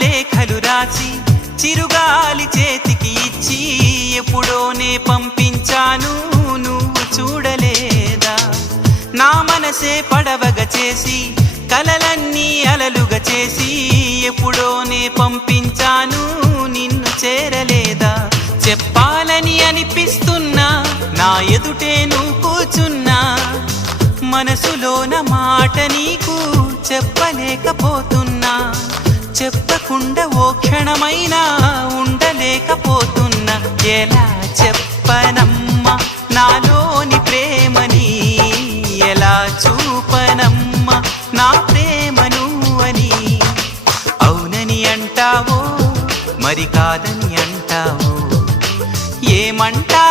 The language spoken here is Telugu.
లేఖలు రాసి చిరుగాలి చేతికి ఇచ్చి ఎప్పుడోనే పంపించాను నువ్వు చూడలేదా? నా మనసే పడవగా చేసి కలలన్నీ అలలుగా చేసి ఎప్పుడోనే పంపించాను నిన్ను చేరలేదా? చెప్పాలని అనిపిస్తున్నా నా ఎదుటే నువ్వు కూర్చున్నా మనసులోన మాట నీకు చెప్పలేకపోతున్నా. చెప్పకుండా ఓ క్షణమైనా ఉండలేకపోతున్నా. ఎలా చెప్పనమ్మా నాలోని ప్రేమని, ఎలా చూపనమ్మా నా ప్రేమ నువ్వని? అవునని అంటావో మరి కాదని అంటావో, ఏమంటా